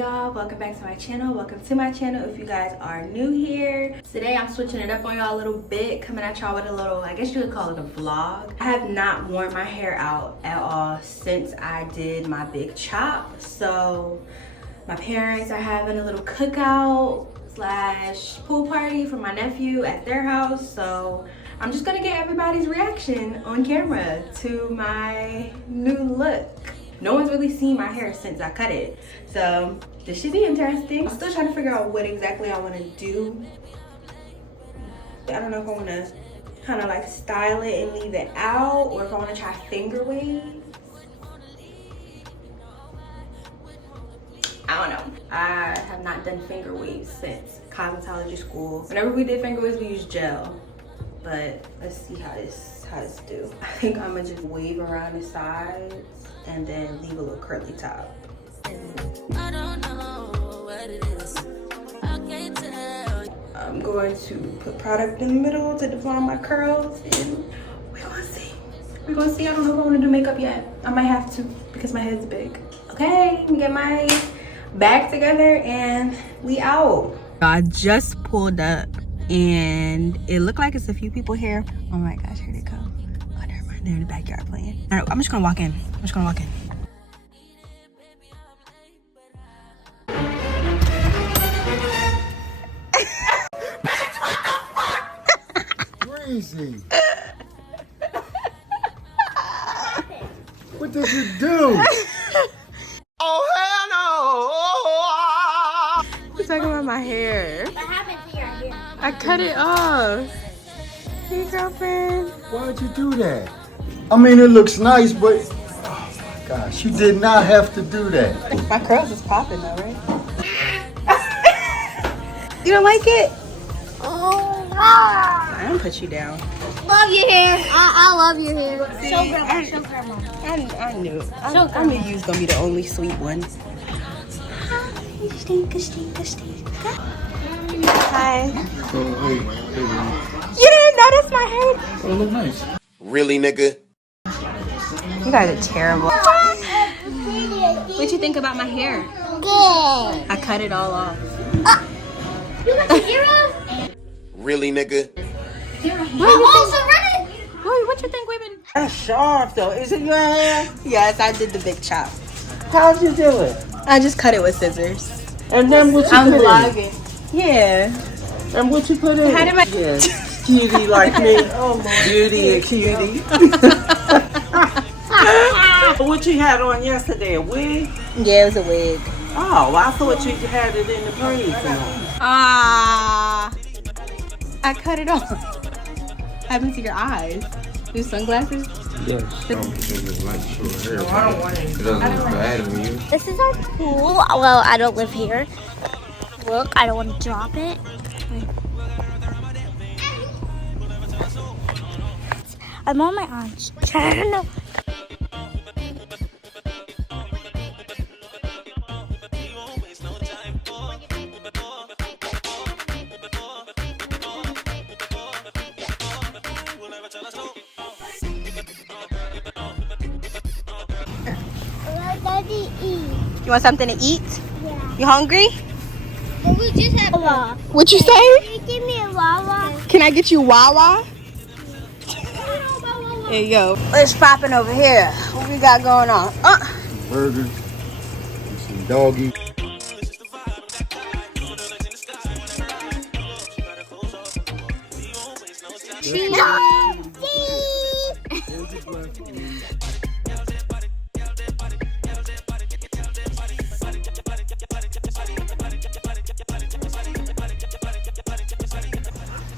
y'all, welcome back to my channel. Welcome to my channel if you guys are new here. Today I'm switching it up on y'all a little bit, coming at y'all with a little, I guess you could call it a vlog. I have not worn my hair out at all since I did my big chop. So my parents are having a little cookout slash pool party for my nephew at their house. So I'm just gonna get everybody's reaction on camera to my new look. No one's really seen my hair since I cut it, so this should be interesting. I'm still trying to figure out what exactly I want to do. I don't know if I want to kind of like style it and leave it out, or if I want to try finger waves. I don't know. I have not done finger waves since cosmetology school. Whenever we did finger waves, we used gel. But let's see how this do. I think I'm gonna just wave around the sides and then leave a little curly top. I don't know what it is. I can't tell. I'm going to put product in the middle to define my curls, and we're gonna see. We're gonna see. I don't know if I want to do makeup yet. I might have to because my head's big. Okay, let me get my bag together and we out. I just pulled up and it looked like it's a few people here. Oh my gosh, here they come. Oh, never mind, they're in the backyard playing. All right, I'm just gonna walk in. Crazy. What did you do? Oh, hell no! You're talking about my hair. What happened to your hair? I cut it off. Hey, girlfriend. Why'd you do that? I mean, it looks nice, but oh my gosh, you did not have to do that. My curls is popping though, right? You don't like it? Oh, I don't put you down. love your hair. I love your hair. See, Show grandma. Show grandma. I knew. I knew you was gonna be the only sweet one. Hi. You didn't notice my hair? Oh, it look nice. Really, nigga? You guys are terrible. What you think about my hair? Good. I cut it all off. You got the zeros? Really, nigga? Also running. Wait, what you think we've been? That's sharp though. Is it your hair? Yes, I did the big chop. How'd you do it? I just cut it with scissors. And then what you I'm put vlogging. Yeah. in? And what you put in? How did my- Yeah, cutie like me. Oh my. Beauty and cutie. What you had on yesterday? A wig? Yeah, it was a wig. Oh, I thought you had it in the braids. Ah, I cut it off. What happened to your eyes? Your sunglasses? Yes. I don't want it. It doesn't look bad on you. This is our pool. Well, I don't live here. Look, I don't want to drop it. I'm on my aunt's channel. Daddy, eat. You want something to eat? Yeah. You hungry? But we just had Wawa. What you say? Can you give me a Wawa? Can I get you Wawa? There you go. What's popping over here? What we got going on? Burgers and some doggy.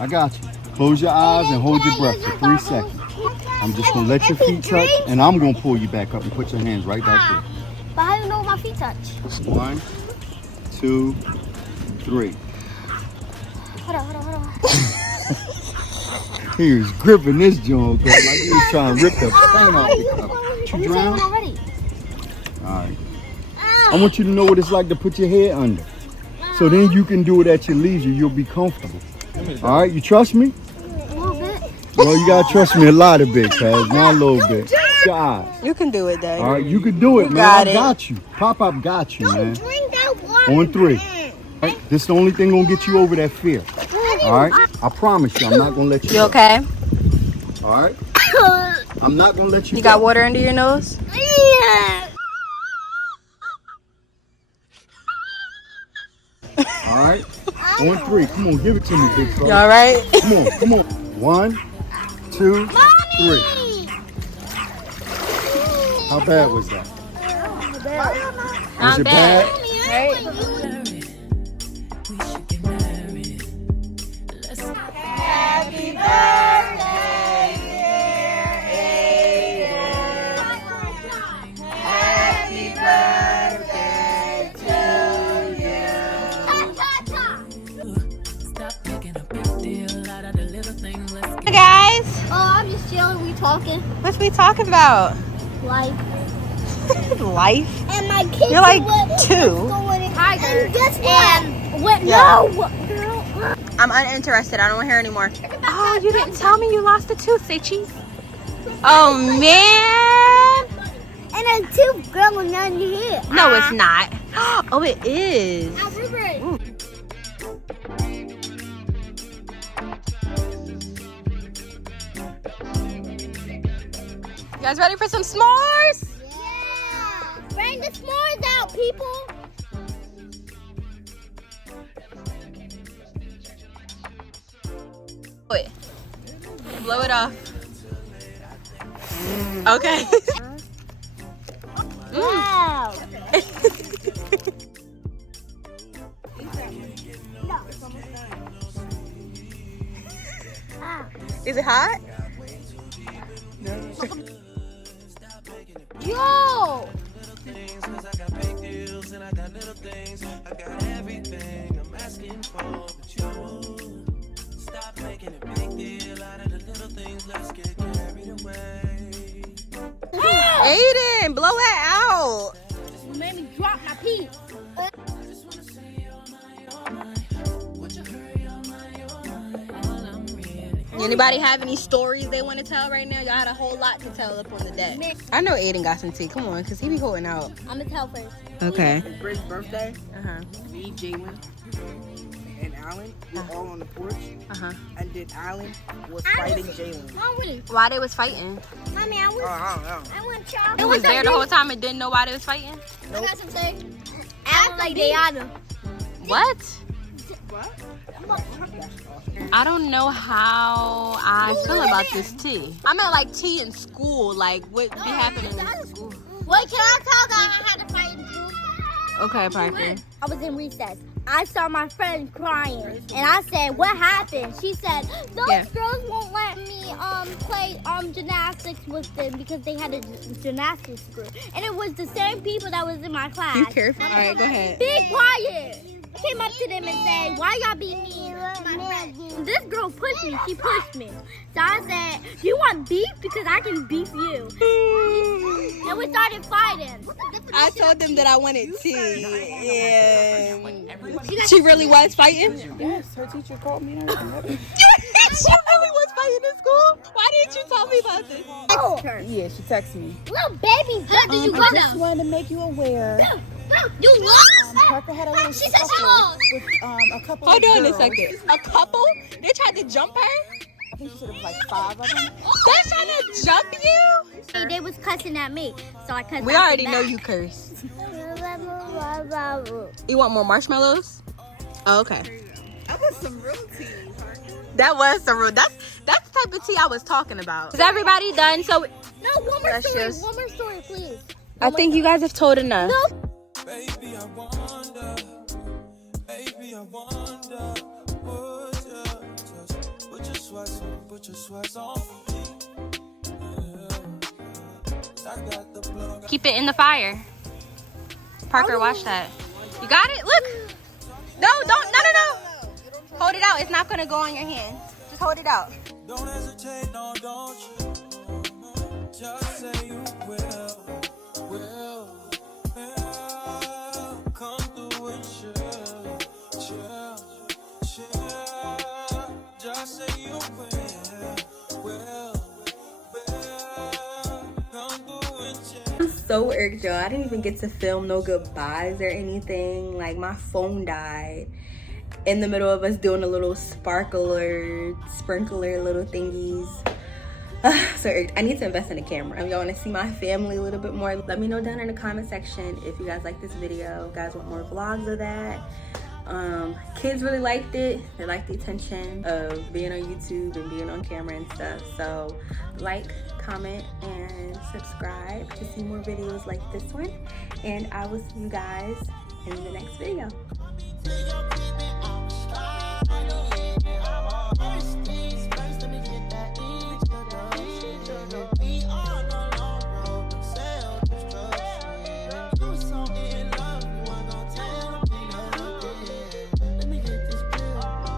I got you. Close your eyes and hold your breath for 3 seconds. I'm just gonna let your feet touch, and I'm gonna pull you back up and put your hands right back there. But how do you know my feet touch? 1, 2, 3. Hold on. He was gripping this joint, like he was trying to rip the paint off the cup. You drown? Already. All right. I want you to know what it's like to put your head under. So then you can do it at your leisure. You'll be comfortable. All right, you trust me? A little bit. Well, you gotta trust me a lot of bit, Kaz. Not a little bit. Your eyes. You can do it, Dad. All right, you can do it, man. got I it. got you. Pop-Up got you, man. Drink that water. On 3. Right? This is the only thing gonna get you over that fear. All right? I promise you, I'm not gonna let you. You okay? All right? I'm not gonna let you. You got water under your nose? Yeah. All right? On 3. Come on, give it to me, big You fella. all right? Come on, come on. 1, 2, 3. How bad was that? Was it bad? Right? Happy birthday, dear Aiden. Happy birthday to you. Hey guys, Oh, I'm just chilling. We talking what's we talking about? life. Life? And my kids. You're like what's 2. going in Tiger. And guess what? And what? Yeah. No. I'm uninterested. I don't want to hear anymore. Oh, you didn't tell me you lost a tooth. Say cheese. Oh man. And a tooth growing on your head. No, it's not. Oh, it is. Ooh. You guys ready for some s'mores? Yeah. Bring the s'mores out, people. Wait. Blow it off. Okay. Wow. Is it hot? Yo. Aiden, blow it out. You made me drop my pee. Anybody have any stories they want to tell right now? Y'all had a whole lot to tell up on the deck. I know Aiden got some tea. Come on, because he be holding out. I'm gonna tell first. Okay. Britt's birthday. Uh-huh. Me, Jalen, and Alan were all on the porch. Uh-huh. And then Alan was fighting Jalen. Mommy, Why they was fighting? mommy, I Oh, I don't know. want chocolate. It was there the whole time and didn't know why they was fighting? I got some say. Act like Diana. What? I don't know how I feel about this tea. I meant like tea in school. Like what be happening in school? Wait, can I tell that I had to fight in school? Okay, Parker. I was in recess. I saw my friend crying, and I said, "What happened?" She said, "Those girls won't let me play gymnastics with them because they had a gymnastics group, and it was the same people that was in my class." You careful. All right, go ahead. Be quiet. I came up to them and said, "Why y'all be mean to my friend?" This girl pushed me. She pushed me. So I said, "Do you want beef? Because I can beef you." And we started fighting. I told them that I wanted tea. And she really was fighting? Yes, her teacher called me and everything. She really was fighting in school? Why didn't you tell me about this? Yeah, she texted me. Little baby, how did you go I down? just wanted to make you aware. You lost? Parker had a little She said she scuffle lost. with a couple Hold of on a girls. second. A couple? They tried to jump her? I think she said it was like 5 of them. They're trying to jump you? They was cussing at me, so I cussed. We already know you curse. You want more marshmallows? Oh, okay. That was some real tea, Parker. That was the real. That's the type of tea I was talking about. Is everybody done? So No, one more That's story. just- One more story, please. I think you guys have told enough. No. Baby, I wonder. Baby, I wonder. Would you just put your sweats on? Put your sweats on for me. Yeah. I got the plug. Keep it in the fire. Parker, watch that. You got it? Look. No. Hold it out. It's not gonna go on your hand. Just hold it out. Don't hesitate, no, don't you? Just say you will. Come through and chill. Just say you will. Come through and chill. so irked, y'all. I didn't even get to film no goodbyes or anything. Like, my phone died in the middle of us doing a little sprinkler little thingies. So irked. I need to invest in a camera. If y'all want to see my family a little bit more, let me know down in the comment section if you guys like this video. If you guys want more vlogs of that. Kids really liked it. They liked the attention of being on YouTube and being on camera and stuff. So like, comment, and subscribe to see more videos like this one. And I will see you guys in the next video.